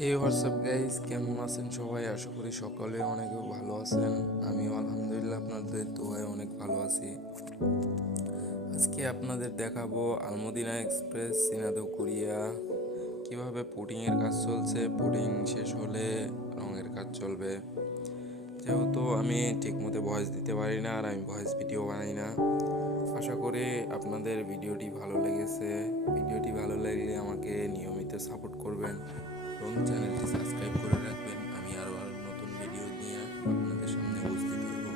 হে WhatsApp guys, কেমন আছেন সবাই? আশা করি সকলে অনেক ভালো আছেন। আমিও আলহামদুলিল্লাহ আপনাদের দোয়ায় অনেক ভালো আছি। আজকে আপনাদের দেখাবো আলমদিনা এক্সপ্রেস সিনাদো কোরিয়া কিভাবে পুডিংয়ের কাজ চলছে। পুডিং শেষ হলে রঙের কাজ চলবে। যেহেতু আমি ঠিকমতো ভয়েস দিতে পারি না আর আমি ভয়েস ভিডিও বানাই না, আশা করি আপনাদের ভিডিওটি ভালো লেগেছে। ভিডিওটি ভালো লাগলে আমাকে নিয়মিত সাপোর্ট করবেন এবং চ্যানেলটি সাবস্ক্রাইব করে রাখবেন। আমি আরও নতুন ভিডিও নিয়ে আপনাদের সামনে উপস্থিত হব।